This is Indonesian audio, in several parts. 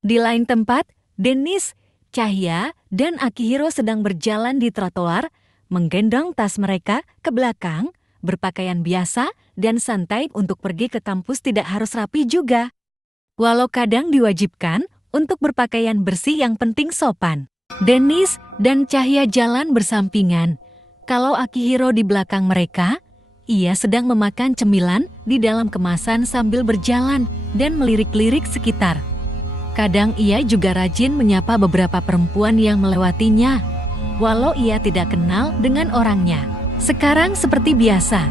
Di lain tempat, Dennis, Cahya, dan Akihiro sedang berjalan di trotoar, menggendong tas mereka ke belakang, berpakaian biasa, dan santai untuk pergi ke kampus tidak harus rapi juga. Walau kadang diwajibkan untuk berpakaian bersih, yang penting sopan. Dennis dan Cahya jalan bersampingan. Kalau Akihiro di belakang mereka, ia sedang memakan cemilan di dalam kemasan sambil berjalan dan melirik-lirik sekitar. Kadang ia juga rajin menyapa beberapa perempuan yang melewatinya, walau ia tidak kenal dengan orangnya. Sekarang seperti biasa.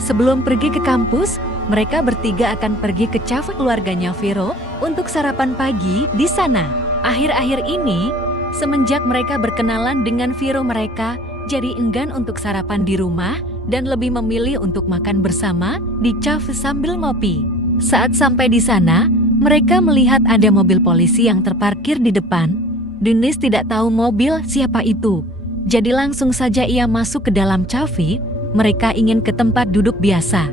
Sebelum pergi ke kampus, mereka bertiga akan pergi ke cafe keluarganya Vero untuk sarapan pagi di sana. Akhir-akhir ini, semenjak mereka berkenalan dengan Vero, mereka jadi enggan untuk sarapan di rumah dan lebih memilih untuk makan bersama di cafe sambil ngopi. Saat sampai di sana, mereka melihat ada mobil polisi yang terparkir di depan. Dennis tidak tahu mobil siapa itu, jadi langsung saja ia masuk ke dalam cafe. Mereka ingin ke tempat duduk biasa,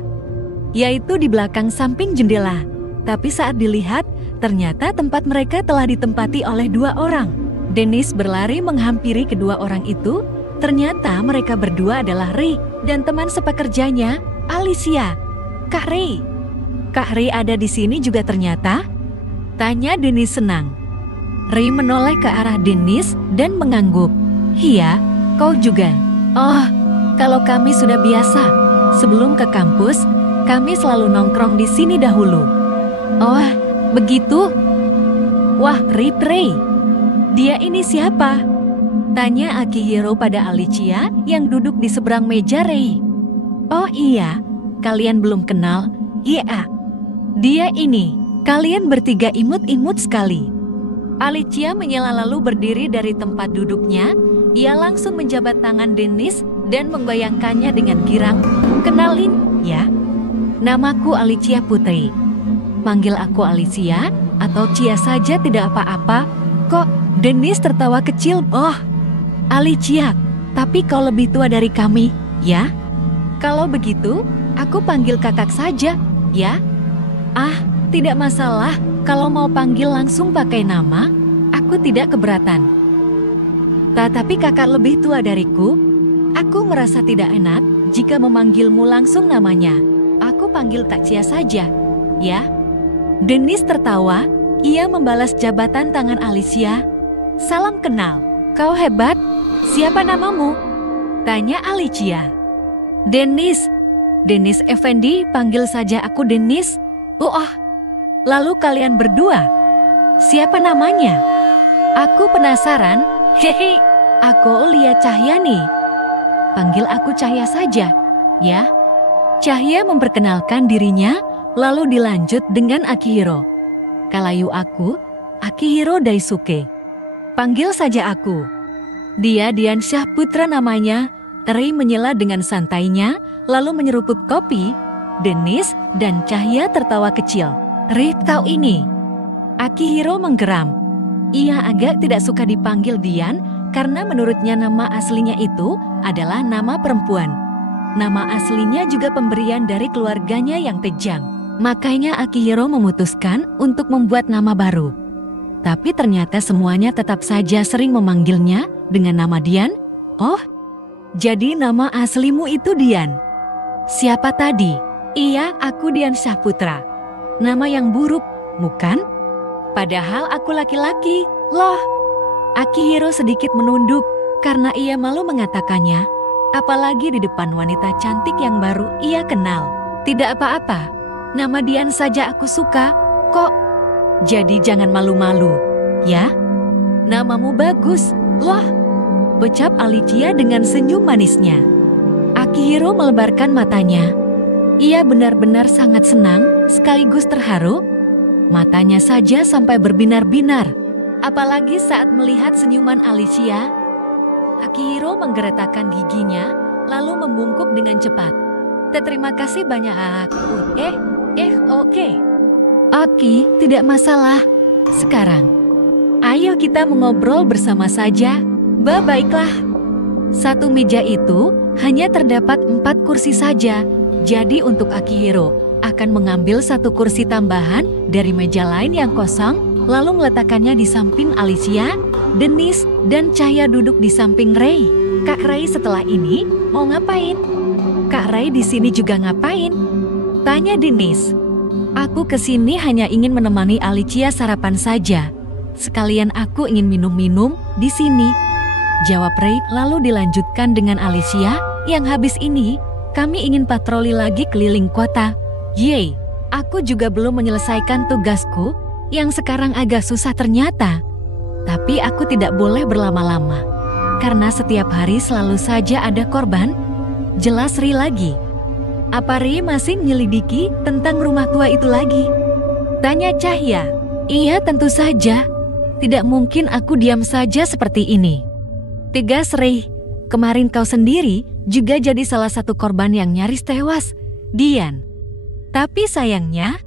yaitu di belakang samping jendela. Tapi saat dilihat, ternyata tempat mereka telah ditempati oleh dua orang. Dennis berlari menghampiri kedua orang itu. Ternyata mereka berdua adalah Ray dan teman sepekerjanya, Alicia. Kak Ray. Kak Ray ada di sini juga ternyata? Tanya Dennis senang. Ray menoleh ke arah Dennis dan mengangguk. Iya, kau juga. Oh, kalau kami sudah biasa. Sebelum ke kampus, kami selalu nongkrong di sini dahulu. Oh, begitu? Wah, Ray. Dia ini siapa? Tanya Akihiro pada Alicia yang duduk di seberang meja Ray. Oh iya, kalian belum kenal? Iya, dia ini. Kalian bertiga imut-imut sekali. Alicia menyela lalu berdiri dari tempat duduknya. Ia langsung menjabat tangan Dennis dan menggoyangkannya dengan girang. Kenalin, ya. Namaku Alicia Putri. Panggil aku Alicia atau Cia saja tidak apa-apa. Kok? Dennis tertawa kecil. Oh, Alicia, tapi kau lebih tua dari kami, ya? Kalau begitu, aku panggil kakak saja, ya? Ah, tidak masalah. Kalau mau panggil langsung pakai nama, aku tidak keberatan. Tetapi kakak lebih tua dariku. Aku merasa tidak enak jika memanggilmu langsung namanya. Aku panggil Kak Cia saja, ya? Dennis tertawa. Ia membalas jabatan tangan Alicia. Salam kenal. Kau hebat. Siapa namamu? Tanya Alicia. Dennis. Dennis Effendi, panggil saja aku Dennis. Oh, lalu kalian berdua? Siapa namanya? Aku penasaran. Hehe, aku Lia Cahyani. Panggil aku Cahya saja, ya. Cahya memperkenalkan dirinya, lalu dilanjut dengan Akihiro. Kalayu aku, Akihiro Daisuke. Panggil saja aku. Dia Diansyah Putra namanya. Ray menyela dengan santainya, lalu menyeruput kopi. Dennis dan Cahya tertawa kecil. Ray tahu ini. Akihiro menggeram. Ia agak tidak suka dipanggil Dian karena menurutnya nama aslinya itu adalah nama perempuan. Nama aslinya juga pemberian dari keluarganya yang kejam. Makanya Akihiro memutuskan untuk membuat nama baru. Tapi ternyata semuanya tetap saja sering memanggilnya dengan nama Dian. Oh, jadi nama aslimu itu Dian? Siapa tadi? Iya, aku Dian Syahputra. Nama yang buruk, bukan? Padahal aku laki-laki, loh. Akihiro sedikit menunduk karena ia malu mengatakannya, apalagi di depan wanita cantik yang baru ia kenal. Tidak apa-apa, nama Dian saja aku suka, kok. Jadi jangan malu-malu, ya? Namamu bagus, loh. Ucap Alicia dengan senyum manisnya. Akihiro melebarkan matanya. Ia benar-benar sangat senang, sekaligus terharu. Matanya saja sampai berbinar-binar. Apalagi saat melihat senyuman Alicia. Akihiro menggeretakkan giginya, lalu membungkuk dengan cepat. Terima kasih banyak. Oke. Oke, tidak masalah. Sekarang, ayo kita mengobrol bersama saja. Baiklah. Satu meja itu hanya terdapat 4 kursi saja. Jadi untuk Akihiro akan mengambil 1 kursi tambahan dari meja lain yang kosong. lalu meletakkannya di samping Alicia, Dennis, dan Cahya duduk di samping Ray. Kak Ray setelah ini mau ngapain? Kak Ray di sini juga ngapain? Tanya Dennis. Aku kesini hanya ingin menemani Alicia sarapan saja. Sekalian aku ingin minum-minum di sini. Jawab Ray, lalu dilanjutkan dengan Alicia, yang habis ini kami ingin patroli lagi keliling kota. Yeay, aku juga belum menyelesaikan tugasku yang sekarang agak susah ternyata. Tapi aku tidak boleh berlama-lama, karena setiap hari selalu saja ada korban. Jelas Ray lagi. Apa Ray masih menyelidiki tentang rumah tua itu lagi? Tanya Cahya. Iya tentu saja. Tidak mungkin aku diam saja seperti ini. Tegas Ray. Kemarin kau sendiri juga jadi salah satu korban yang nyaris tewas, Dian. Tapi sayangnya,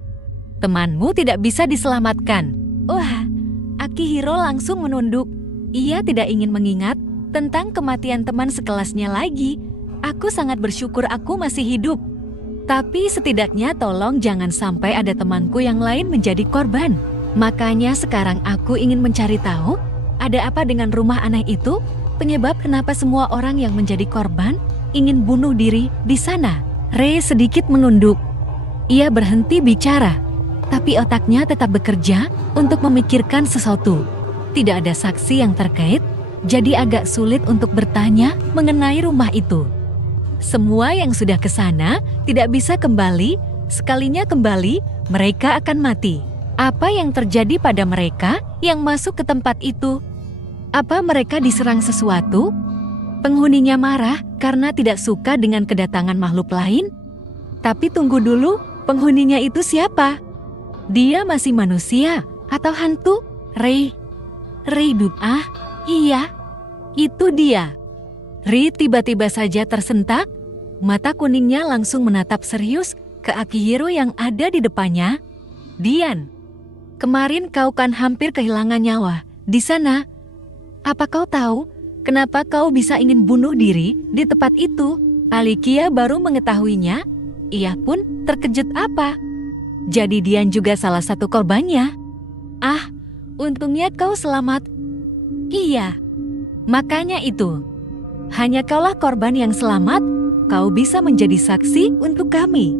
temanmu tidak bisa diselamatkan. Wah, Akihiro langsung menunduk. Ia tidak ingin mengingat tentang kematian teman sekelasnya lagi. Aku sangat bersyukur aku masih hidup. Tapi setidaknya tolong jangan sampai ada temanku yang lain menjadi korban. Makanya sekarang aku ingin mencari tahu, ada apa dengan rumah aneh itu? Penyebab kenapa semua orang yang menjadi korban ingin bunuh diri di sana? Ray sedikit menunduk. Ia berhenti bicara, tapi otaknya tetap bekerja untuk memikirkan sesuatu. Tidak ada saksi yang terkait, jadi agak sulit untuk bertanya mengenai rumah itu. Semua yang sudah ke sana tidak bisa kembali, sekalinya kembali, mereka akan mati. Apa yang terjadi pada mereka yang masuk ke tempat itu? Apa mereka diserang sesuatu? Penghuninya marah karena tidak suka dengan kedatangan makhluk lain? Tapi tunggu dulu, penghuninya itu siapa? Dia masih manusia atau hantu? Ray iya, itu dia. Ray tiba-tiba saja tersentak, mata kuningnya langsung menatap serius ke Akihiro yang ada di depannya. Dian, kemarin kau kan hampir kehilangan nyawa di sana. Apa kau tahu kenapa kau bisa ingin bunuh diri di tempat itu? Alicia baru mengetahuinya. Ia pun terkejut apa? Jadi Dian juga salah satu korbannya? Ah, untungnya kau selamat. Iya, makanya itu. Hanya kaulah korban yang selamat, kau bisa menjadi saksi untuk kami.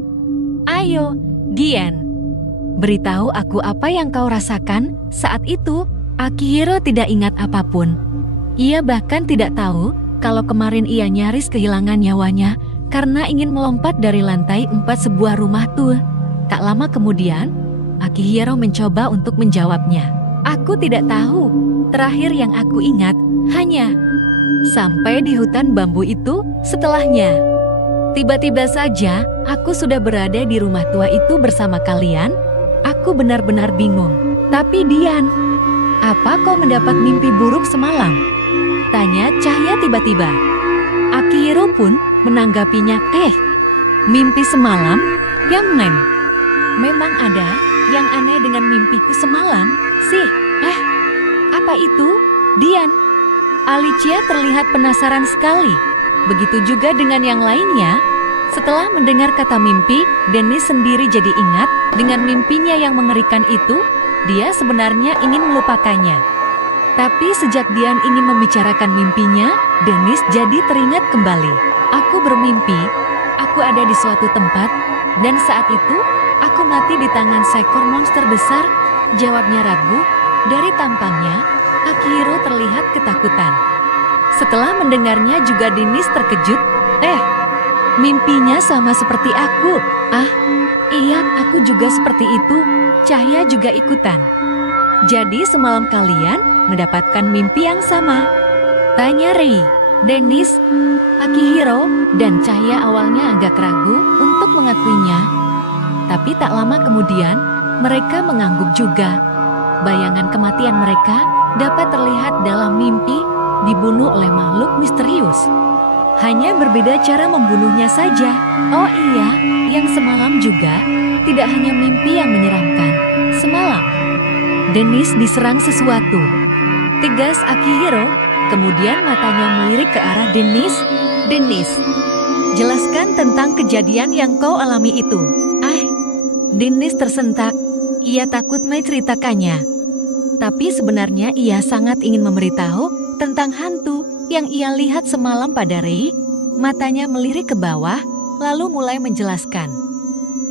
Ayo, Dian, beritahu aku apa yang kau rasakan saat itu. Akihiro tidak ingat apapun. Ia bahkan tidak tahu kalau kemarin ia nyaris kehilangan nyawanya karena ingin melompat dari lantai 4 sebuah rumah tua. Tak lama kemudian, Akihiro mencoba untuk menjawabnya. Aku tidak tahu. Terakhir yang aku ingat hanya sampai di hutan bambu itu setelahnya. Tiba-tiba saja aku sudah berada di rumah tua itu bersama kalian. Aku benar-benar bingung. Tapi Dian, apa kau mendapat mimpi buruk semalam? Tanya Cahya tiba-tiba. Akihiro pun menanggapinya. Mimpi semalam? Yang memang ada yang aneh dengan mimpiku semalam sih. Apa itu? Dian. Alicia terlihat penasaran sekali. Begitu juga dengan yang lainnya. Setelah mendengar kata mimpi, Dennis sendiri jadi ingat dengan mimpinya yang mengerikan itu. Dia sebenarnya ingin melupakannya. Tapi sejak Dian ingin membicarakan mimpinya, Dennis jadi teringat kembali. Aku bermimpi, aku ada di suatu tempat, dan saat itu aku mati di tangan seekor monster besar. Jawabnya ragu. Dari tampangnya, Akihiro terlihat ketakutan. Setelah mendengarnya juga Dennis terkejut. Mimpinya sama seperti aku. Iya, aku juga seperti itu. Cahya juga ikutan. Jadi semalam kalian mendapatkan mimpi yang sama? Tanya Ray. Dennis, Akihiro, dan Cahya awalnya agak ragu untuk mengakuinya. Tapi tak lama kemudian, mereka mengangguk juga. Bayangan kematian mereka dapat terlihat dalam mimpi dibunuh oleh makhluk misterius. Hanya berbeda cara membunuhnya saja. Oh iya, yang semalam juga tidak hanya mimpi yang menyeramkan. Semalam, Dennis diserang sesuatu. Tegas Akihiro, kemudian matanya melirik ke arah Dennis. Dennis, jelaskan tentang kejadian yang kau alami itu. Dennis tersentak. Ia takut menceritakannya. Tapi sebenarnya ia sangat ingin memberitahu tentang hantu yang ia lihat semalam pada Ray. Matanya melirik ke bawah, lalu mulai menjelaskan.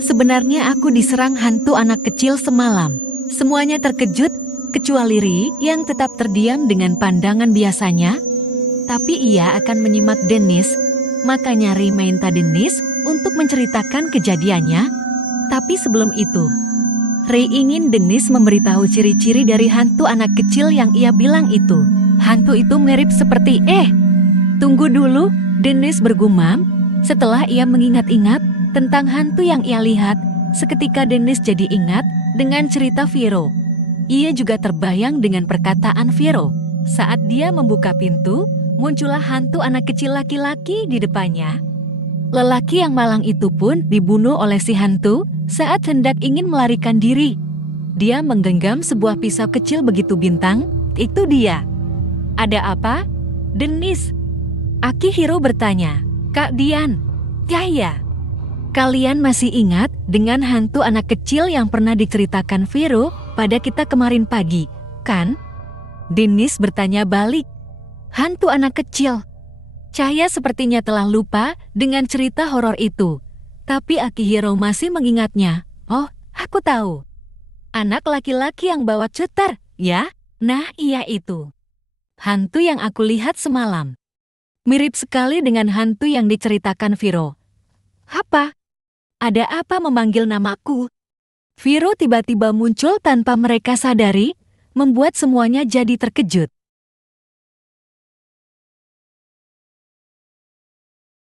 Sebenarnya aku diserang hantu anak kecil semalam. Semuanya terkejut, kecuali Ray yang tetap terdiam dengan pandangan biasanya. Tapi ia akan menyimak Dennis, makanya Ray minta Dennis untuk menceritakan kejadiannya. Tapi sebelum itu, Ray ingin Dennis memberitahu ciri-ciri dari hantu anak kecil yang ia bilang itu. Hantu itu mirip seperti Tunggu dulu, Dennis bergumam. Setelah ia mengingat-ingat tentang hantu yang ia lihat, seketika Dennis jadi ingat dengan cerita Vero. Ia juga terbayang dengan perkataan Vero. Saat dia membuka pintu, muncullah hantu anak kecil laki-laki di depannya. Lelaki yang malang itu pun dibunuh oleh si hantu saat hendak ingin melarikan diri. Dia menggenggam sebuah pisau kecil begitu bintang. Itu dia. Ada apa? Dennis. Akihiro bertanya. Kak Dian. Ya. Kalian masih ingat dengan hantu anak kecil yang pernah diceritakan Vero pada kita kemarin pagi, kan? Dennis bertanya balik. Hantu anak kecil. Cahaya sepertinya telah lupa dengan cerita horor itu. Tapi Akihiro masih mengingatnya. Oh, aku tahu. Anak laki-laki yang bawa cutter, ya? Nah, iya itu. Hantu yang aku lihat semalam. Mirip sekali dengan hantu yang diceritakan Vero. Apa? Ada apa memanggil namaku? Vero tiba-tiba muncul tanpa mereka sadari, membuat semuanya jadi terkejut.